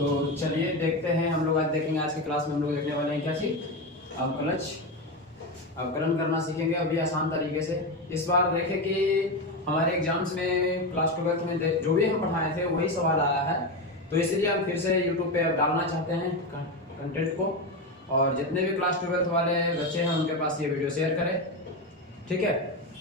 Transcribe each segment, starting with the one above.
तो चलिए देखते हैं, हम लोग आज देखेंगे, आज की क्लास में हम लोग देखने वाले हैं क्या चीज, अवकलन करना सीखेंगे अभी आसान तरीके से। इस बार देखें कि हमारे एग्जाम्स में क्लास 12th में जो भी हम पढ़ाए थे वही सवाल आया है, तो इसलिए हम फिर से यूट्यूब पे डालना चाहते हैं कंटेंट को, और जितने भी क्लास 12th वाले बच्चे हैं उनके पास ये वीडियो शेयर करें, ठीक है।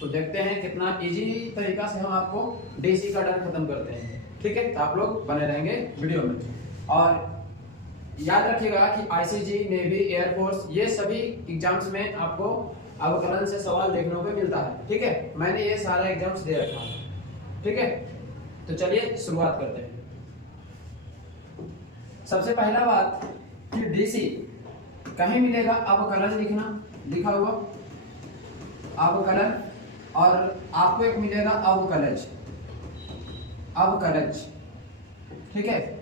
तो देखते हैं कितना इजी तरीका से हम आपको डीसी का डर खत्म करते हैं, ठीक है। तो आप लोग बने रहेंगे वीडियो में, और याद रखिएगा कि आईसीजी, नेवी, एयरफोर्स, ये सभी एग्जाम्स में आपको अवकलन से सवाल देखने को मिलता है, ठीक है। मैंने ये सारे एग्जाम्स दे रखा है, ठीक है। तो चलिए शुरुआत करते हैं। सबसे पहला बात कि डीसी कहीं मिलेगा अवकलन लिखा हुआ अवकलन, और आपको एक मिलेगा अवकलज, ठीक है।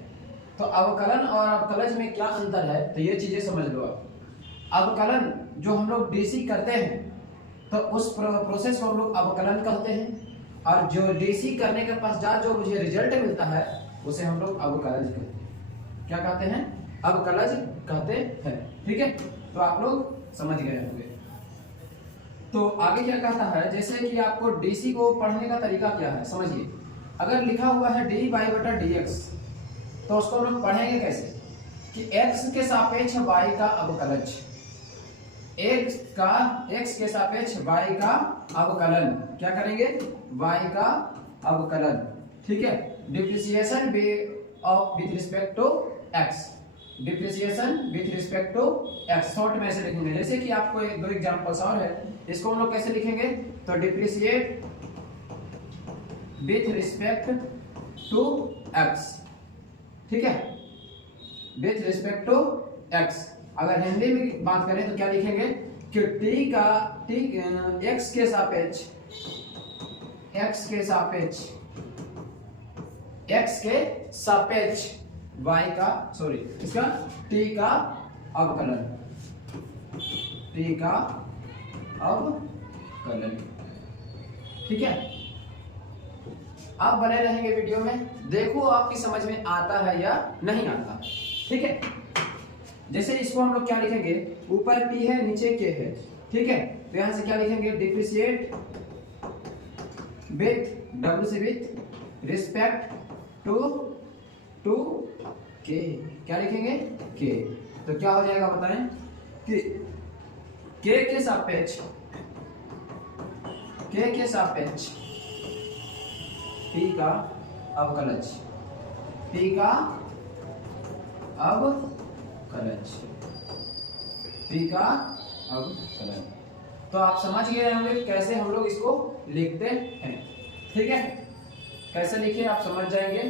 तो अवकलन और अवकलज में क्या अंतर है, तो ये चीजें समझ लो आप। अवकलन जो हम लोग डीसी करते हैं तो उस प्रोसेस को हम लोग अवकलन कहते हैं, और जो डीसी करने के पश्चात जो मुझे रिजल्ट मिलता है उसे हम लोग अवकलज कहते हैं। क्या कहते हैं? अवकलज कहते हैं, ठीक है। तो आप लोग समझ गए होंगे। तो आगे क्या कहता है, जैसे कि आपको डीसी को पढ़ने का तरीका क्या है समझिए। अगर लिखा हुआ है डी वाई बटा डी एक्स, तो उसको हम लोग पढ़ेंगे कैसे कि x के सापेक्ष y का अवकलज, x के सापेक्ष y का अवकलन, क्या करेंगे? y का अवकलन, ठीक है। Depreciation with respect to x, depreciation with respect to x, short में ऐसे लिखेंगे। जैसे कि आपको एक दो एग्जांपल्स और है, इसको हम लोग कैसे लिखेंगे, तो depreciate with respect to x, ठीक है, विथ रिस्पेक्ट टू x। अगर हिंदी में बात करें तो क्या लिखेंगे कि x के सापेक्ष y का, सॉरी, इसका t का अवकलन, ठीक है। आप बने रहेंगे वीडियो में, देखो आपकी समझ में आता है या नहीं आता, ठीक है। जैसे इसको हम लोग क्या लिखेंगे, ऊपर p है नीचे k है, ठीक है। तो यहां से क्या लिखेंगे, depreciate with respect to k, क्या लिखेंगे, k। तो क्या हो जाएगा बताएं कि k के सापेक्ष p का अवकलज, तो आप समझ गए होंगे कैसे हम लोग इसको लिखते हैं, ठीक है। कैसे लिखे आप समझ जाएंगे,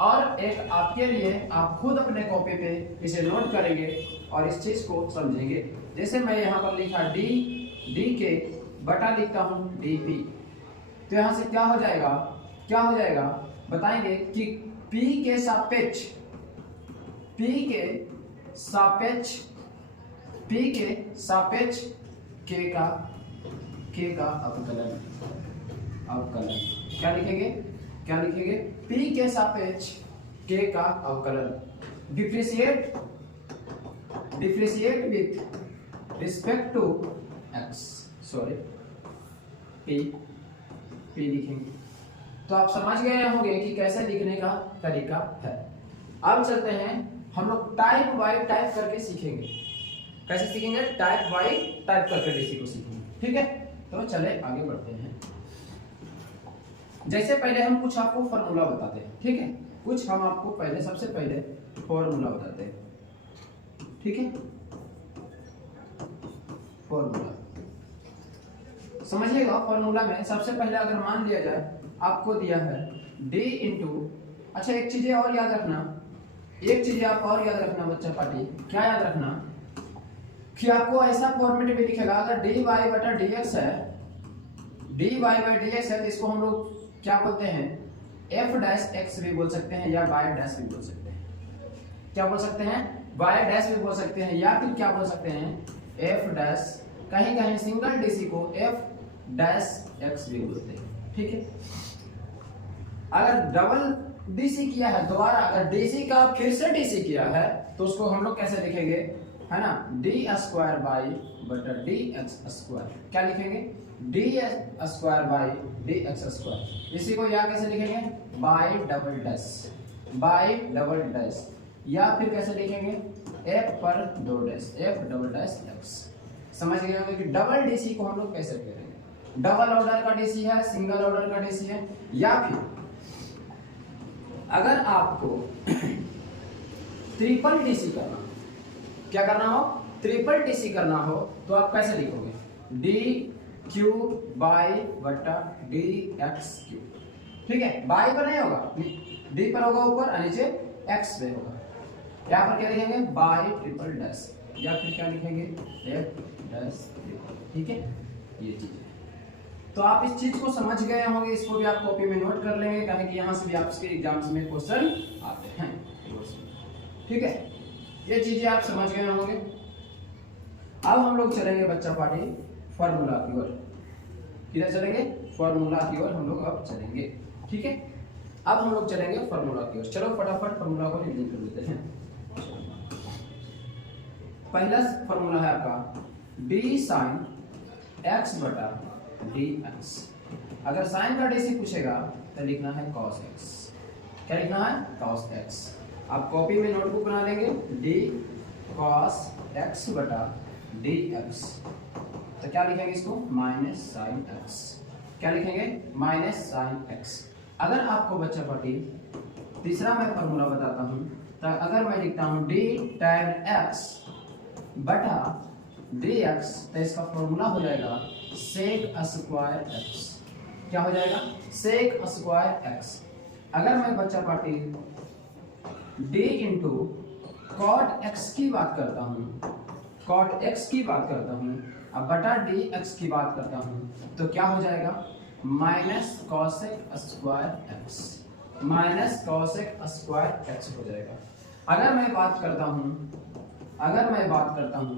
और एक आपके लिए आप खुद अपने कॉपी पे इसे नोट करेंगे और इस चीज को समझेंगे। जैसे मैं यहाँ पर लिखा डी के बटा लिखता हूँ dp, तो यहाँ से क्या हो जाएगा बताएंगे कि p के सापेक्ष k का अवकलन, क्या लिखेंगे, p के सापेक्ष k का अवकलन, depreciate with respect to x, sorry, p लिखेंगे। तो आप समझ गए होंगे कि कैसे लिखने का तरीका है। अब चलते हैं, हम लोग टाइप वाई टाइप करके सीखेंगे। कैसे सीखेंगे? टाइप वाई टाइप करके डीसी को सीखेंगे, ठीक है। तो चले आगे बढ़ते हैं। जैसे पहले हम कुछ आपको फॉर्मूला बताते हैं, ठीक है। कुछ हम आपको सबसे पहले फॉर्मूला बताते हैं, ठीक है। फॉर्मूला समझिएगा। फॉर्मूला में सबसे पहले अगर मान लिया जाए आपको दिया है d इंटू, अच्छा एक चीज और याद रखना, बच्चा पार्टी, क्या याद रखना कि आपको ऐसा फॉर्मेट भी लिखेगा, अगर dy बटा dx है, तो इसको हम लोग क्या बोलते हैं, f डैश x भी बोल सकते हैं, या y डैश भी बोल सकते हैं। क्या बोल सकते हैं? y डैश भी बोल सकते हैं, या फिर क्या बोल सकते हैं, f डैश, कहीं सिंगल डीसी को f डैश x भी बोलते हैं, ठीक है। अगर डीसी किया है, दोबारा अगर डीसी का फिर से डीसी किया है तो उसको हम लोग कैसे लिखेंगे, है ना, डी स्क्वायर बाई बटा डी एक्स स्क्वायर। क्या लिखेंगे, D square by D x square. इसी को यहाँ कैसे लिखेंगे, by double dash, by double dash, या फिर कैसे लिखेंगे, एफ पर दो dash, F double dash x. समझ गए होंगे कि डबल डीसी को हम लोग कैसे करेंगे, डबल ऑर्डर का डीसी है, सिंगल ऑर्डर का डीसी है। या फिर अगर आपको ट्रिपल डीसी करना, क्या करना हो, ट्रिपल डीसी करना हो तो आप कैसे लिखोगे, डी क्यू बाई बटा डी एक्स क्यू। ठीक है, बाई पर नहीं होगा, डी पर होगा ऊपर और नीचे एक्स पे होगा। यहाँ पर क्या लिखेंगे, बाई ट्रिपल डैश, या फिर क्या लिखेंगे, एफ डैश। ठीक है, ये चीज है। तो आप इस चीज को समझ गए होंगे, इसको भी आप कॉपी में नोट कर लेंगे, कारण कि यहाँ से भी आपके एग्जाम्स में क्वेश्चन आते हैं। ठीक है, ये चीजें आप समझ गए होंगे। अब हम लोग चलेंगे बच्चा पार्टी फॉर्मूला की ओर। किधर चलेंगे, फॉर्मूला की ओर हम लोग अब चलेंगे। ठीक है, अब हम लोग चलेंगे फॉर्मूला की ओर। चलो फटाफट फॉर्मूला को रिवीजन कर लेते हैं। पहला फॉर्मूला है आपका डी साइन एक्स बटा डी एक्स। अगर साइन का डी सी पूछेगा तो लिखना है कॉस एक्स। क्या लिखना है, कॉस एक्स। आप कॉपी में नोटबुक बना लेंगे, डी कॉस एक्स बटा डी एक्स। तो क्या लिखेंगे इसको, माइनस साइन एक्स। क्या लिखेंगे, माइनस साइन एक्स। अगर आपको बच्चा पार्टी तीसरा मैं फॉर्मूला बताता हूं, तो अगर मैं लिखता हूं डी tan एक्स बटा डी एक्स, तो इसका फॉर्मूला हो जाएगा सेक स्क्वायर एक्स। क्या हो जाएगा, सेक स्क्वायर एक्स। अगर मैं बच्चा party d into cot x की बात करता हूँ, कॉट एक्स की बात करता हूँ, अब बटा डी एक्स की बात करता हूँ, तो क्या हो जाएगा, minus cosec square x, minus cosec square x हो जाएगा। अगर मैं बात करता हूँ, अगर मैं बात करता हूँ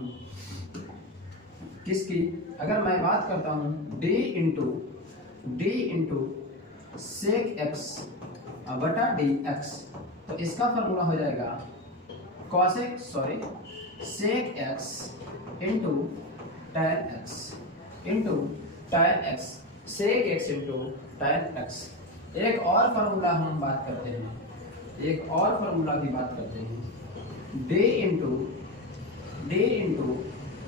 किसकी, अगर मैं बात करता हूँ d इंटू सेक एक्स बटा डी एक्स, तो इसका फॉर्मूला हो जाएगा cosec sec x into tan x into tan x, sec x into tan x. एक और फॉर्मूला हम बात करते हैं, एक और फॉर्मूला की बात करते हैं, d इंटू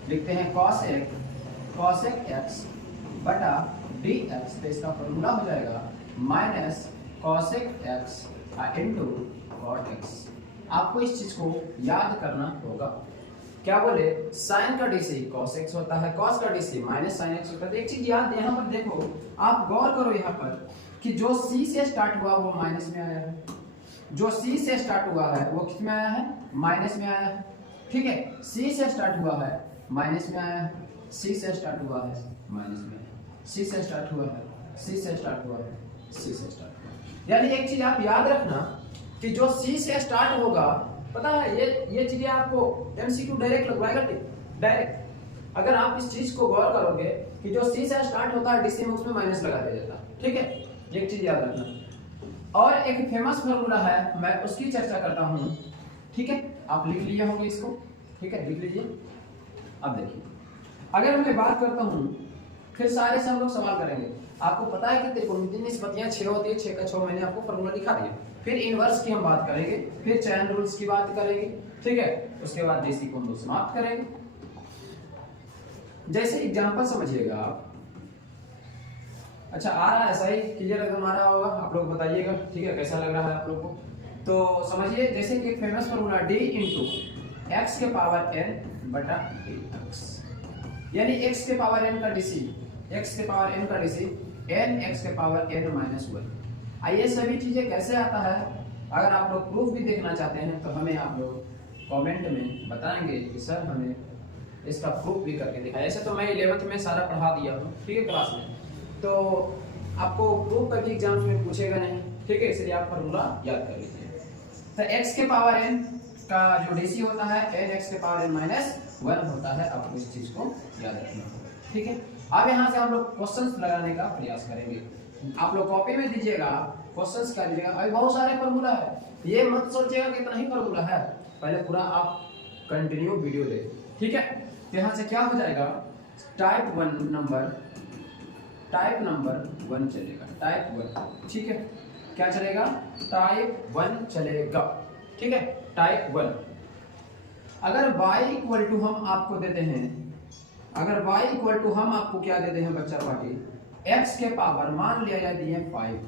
लिखते हैं कॉसेक एक्स बटा डी एक्स, तो इसका फॉर्मूला हो जाएगा minus cosec x into cot x. आपको इस चीज को याद करना होगा। क्या बोले, साइन का डीसी कॉस एक्स होता है, कॉस का डीसी माइनस साइन एक्स होता है। एक चीज याद, यहाँ पर देखो, आप गौर करो यहाँ पर कि जो सी से स्टार्ट हुआ वो माइनस में आया है, जो सी से स्टार्ट हुआ है वो किस में आया है, माइनस में आया है। ठीक है, सी से स्टार्ट हुआ है माइनस में आया है, सी से स्टार्ट हुआ है माइनस में, सी से स्टार्ट हुआ है, सी से स्टार्ट हुआ है, सी से स्टार्ट हुआ है। यानी एक चीज आप याद रखना कि जो सी से स्टार्ट होगा, पता है ये चीजें आपको एमसीक्यू डायरेक्ट लगवाएगा, डायरेक्ट। अगर आप इस चीज को गौर करोगे कि जो सी से स्टार्ट होता है डीसी में उसमें माइनस लगा दिया जाता है। ठीक है, एक चीज याद रखना। और एक फेमस फॉर्मूला है, मैं उसकी चर्चा करता हूँ। ठीक है, आप लिख लिए होंगे इसको। ठीक है, लिख लीजिए। अब देखिए, अगर मैं बात करता हूँ, फिर सारे से हम लोग सवाल करेंगे। आपको पता है कि त्रिकोणमितीय निष्पत्तियां 6 होती है, 6 का 6 मैंने आपको फॉर्मूला दिखा दिया। फिर इनवर्स की हम बात करेंगे, फिर चैन रूल्स की बात करेंगे। ठीक है, उसके बाद डीसी को हम लोग समाप्त करेंगे। जैसे एग्जांपल समझिएगा आप। अच्छा, आ रहा है, सही क्लियर एकदम आ रहा होगा, आप लोग बताइएगा। ठीक है, कैसा लग रहा है आप लोग को। तो समझिए, जैसे कि famous formula d into x के पावर n बटा x, यानी x के पावर n का डीसी, x के पावर n का डीसी n x के पावर n माइनस 1। आइए, सभी चीजें कैसे आता है, अगर आप लोग प्रूफ भी देखना चाहते हैं तो हमें आप लोग कमेंट में बताएंगे कि सर हमें इसका प्रूफ भी करके दिखाया। ऐसे तो मैं 11th में सारा पढ़ा दिया हूँ, ठीक है, क्लास में, तो आपको प्रूफ कभी एग्जाम्स में पूछेगा नहीं। ठीक है, इसलिए आप फॉर्मूला याद कर लीजिए। तो x के पावर n का जो डीसी होता है n x के पावर n माइनस 1 होता है। आपको इस चीज को याद रखना होगा। ठीक है, अब यहाँ से हम लोग क्वेश्चंस लगाने का प्रयास करेंगे। आप लोग कॉपी में दीजिएगा, क्वेश्चंस कर लीजिएगा। अभी बहुत सारे फॉर्मूला है, ये मत सोचिएगा कि इतना ही फॉर्मूला है, पहले पूरा आप कंटिन्यू वीडियो दे, ठीक है। तो यहाँ से क्या हो जाएगा, टाइप नंबर 1 चलेगा, टाइप 1, ठीक है। क्या चलेगा, टाइप 1 चलेगा, ठीक है, टाइप 1। अगर y इक्वल टू हम आपको देते हैं, अगर y इक्वल टू हम आपको क्या देते हैं बच्चा पार्टी, x के पावर मान लिया जाए दिए 5,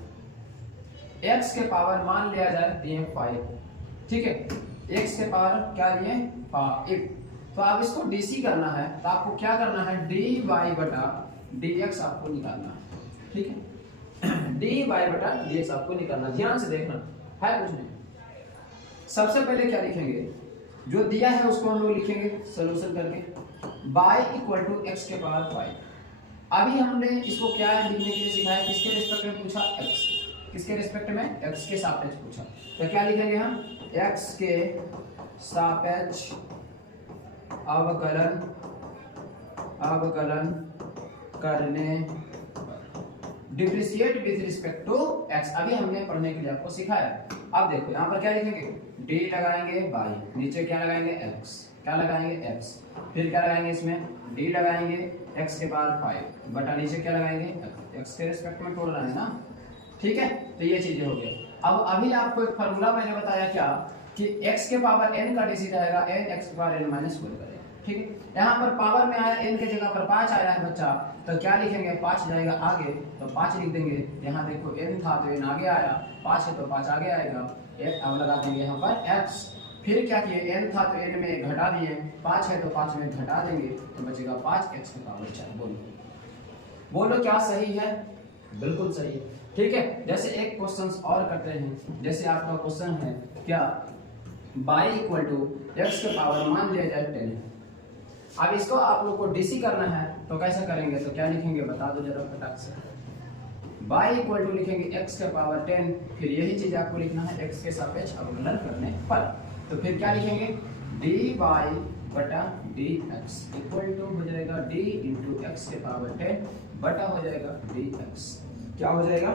x के पावर मान लिया जाए दिए 5, ठीक है, x के पावर क्या दिए 5। तो आप इसको डीसी करना है तो आपको क्या करना है, dy बटा dx आपको निकालना है, ठीक है। dy बटा dx आपको निकालना, ध्यान से देखना है, कुछ नहीं। सबसे पहले क्या लिखेंगे, जो दिया है उसको हम लोग लिखेंगे सोल्यूशन करके, y इक्वल टू एक्स के पावर 5। अभी हमने इसको क्या लिखने के लिए सिखाया, किसके रिस्पेक्ट में पूछा, x, किसके रिस्पेक्ट में, x के सापेक्ष पूछा। तो क्या लिखेंगे हम, x के सापेक्ष अवकलन करने differentiate with respect to x। अभी हमने पढ़ने के लिए आपको सिखाया। अब देखो यहाँ पर क्या लिखेंगे, d लगाएंगे y, नीचे क्या लगाएंगे x, क्या लगाएंगे x, फिर क्या लगाएंगे इसमें d लगाएंगे x के पावर 5 बटा नीचे क्या लगाएंगे x के रिस्पेक्ट में तोड़ रहे हैं ना, ठीक है। तो ये चीजें हो गई। अब अभी आपको एक फार्मूला मैंने बताया क्या, कि x के पावर n का डीसी रहेगा n x के पावर n माइनस 1 करेगा, ठीक है। यहाँ पर पावर में आया n के जगह पर 5 आया है बच्चा, तो क्या लिखेंगे, 5 जाएगा आगे तो 5 लिख देंगे। यहाँ देखो n था तो n आगे आया, 5 है तो 5 आगे आएगा, अब लगा देंगे यहाँ पर x। फिर क्या किए, n था तो n में घटा दिए, 5 है तो 5 में घटा देंगे तो बचेगा 5x के पावर 4। बोलो क्या सही है, बिल्कुल सही है, ठीक है। जैसे एक क्वेश्चन और करते हैं, जैसे आपका क्वेश्चन है क्या, y इक्वल टू एक्स के पावर मान लिया जाए 10 है। अब इसको आप लोग को डीसी करना है तो कैसे करेंगे, तो क्या लिखेंगे बता दो जरा फटाक से। y इक्वल टू लिखेंगे x के पावर 10, फिर यही चीज आपको लिखना है x के सापेक्ष अवकलन करने पर। तो फिर क्या लिखेंगे, dy बटा dx इक्वल टू हो जाएगा d इंटू एक्स के पावर 10 बटा हो जाएगा dx। क्या हो जाएगा,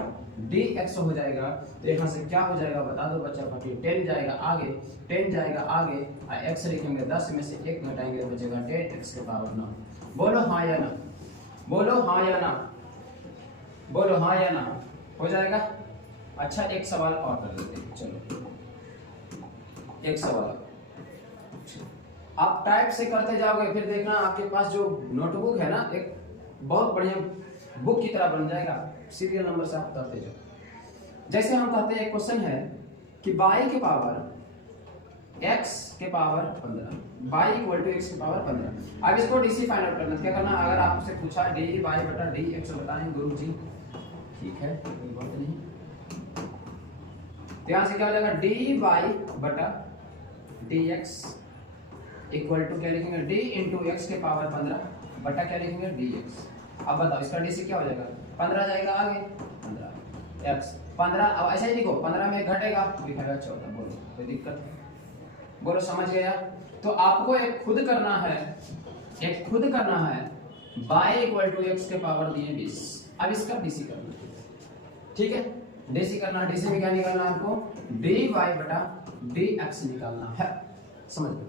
dx हो जाएगा। तो यहाँ से क्या हो जाएगा बता दो बच्चा पार्टी, 10 जाएगा आगे, 10 जाएगा आगे, x लिखेंगे 10 में से 1 घटाएंगे तो बचेगा 10x के पावर 9। बोलो हाँ या ना, बोलो हाँ या ना, बोलो हाँ या ना, हो जाएगा। अच्छा एक सवाल और कर लेते हैं, चलो एक सवाल आप टाइप से करते जाओगे, फिर देखना आपके पास जो नोटबुक है ना, एक बहुत बढ़िया बुक की तरह बन जाएगा, सीरियल नंबर से आप करते जाओ। जैसे हम कहते हैं एक क्वेश्चन है कि y के पावर x के power 15, y equal to x के पावर 15। अब इसको डीसी फाइंड आउट करना, क्या करना, अगर आपसे पूछा dy बटा dx बताएं गुरु जी, ठीक है कोई बात नहीं। तो यहां से क्या हो जाएगा, dy बटा dx इक्वल टू क्या लिखेंगे, d इंटू एक्स के पावर 15 बटा क्या लिखेंगे dx। अब बताओ इसका डीसी क्या हो जाएगा, 15 जाएगा आगे, 15 x 15। अब ऐसे ही लिखो, 15 में घटेगा लिखेगा 14। बोलो कोई दिक्कत, बोलो समझ गया। तो आपको एक खुद करना है, एक खुद करना है, y इक्वल टू एक्स के पावर दिए 20। अब इसका डीसी करना, ठीक है, डीसी करना। डीसी में क्या निकालना है आपको, dy बटा dx निकालना है, समझ लो,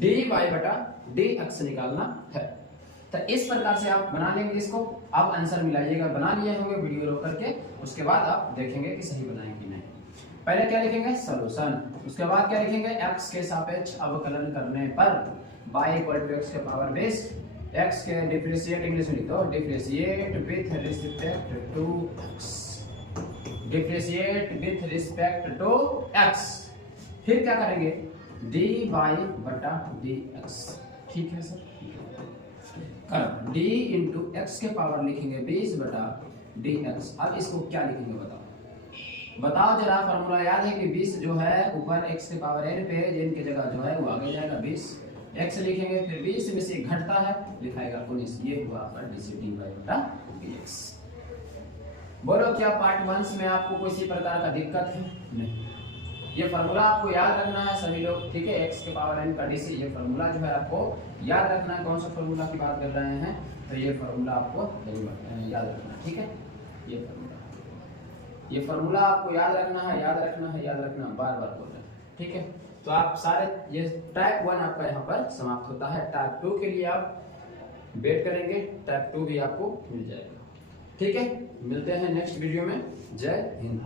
dy बटा dx निकालना है। तो इस प्रकार से आप बना लेंगे इसको। आप आंसर मिलाइएगा, बना लिए होंगे वीडियो रोक करके, उसके बाद आप देखेंगे कि सही बनाएंगे कि नहीं। पहले क्या लिखेंगे, सॉल्यूशन, उसके बाद क्या लिखेंगे, x के सापेक्ष अवकलन करने पर y इक्वल टू x के पावर 20, x के डिफरेंशिएट इंग्लिश में लिख दो, differentiate with respect to x, differentiate with respect to x। फिर क्या करेंगे, dy बटा dx, ठीक है सर। d इंटू एक्स के पावर लिखेंगे 20 बटा dx। अब इसको क्या लिखेंगे बताओ, बताओ जरा। फॉर्मूला याद है कि 20 जो है ऊपर x के पावर n पे, n की जगह जो है वो आगे जाएगा 20, x लिखेंगे, फिर 20 में से घटता है लिखाएगा 19। ये हुआ आपका dy बटा dx। बोलो क्या पार्ट 1 में आपको किसी प्रकार का दिक्कत है, नहीं। ये फार्मूला आपको याद रखना है सभी लोग, ठीक है, x के पावर n का डीसी। ये फार्मूला जो है आपको याद रखना है। कौन सा फार्मूला की बात कर रहे हैं, तो ये फार्मूला आपको याद रखना है, ठीक है, ये फार्मूला। ये फार्मूला आपको याद रखना है, याद रखना है, याद रखना, बार बार बोल रहे हैं, ठीक है। तो आप सारे, ये टाइप 1 आपका यहाँ पर समाप्त होता है। टाइप 2 के लिए आप वेट करेंगे, टाइप 2 भी आपको मिल जाएगा, ठीक है। मिलते हैं नेक्स्ट वीडियो में। जय हिंद।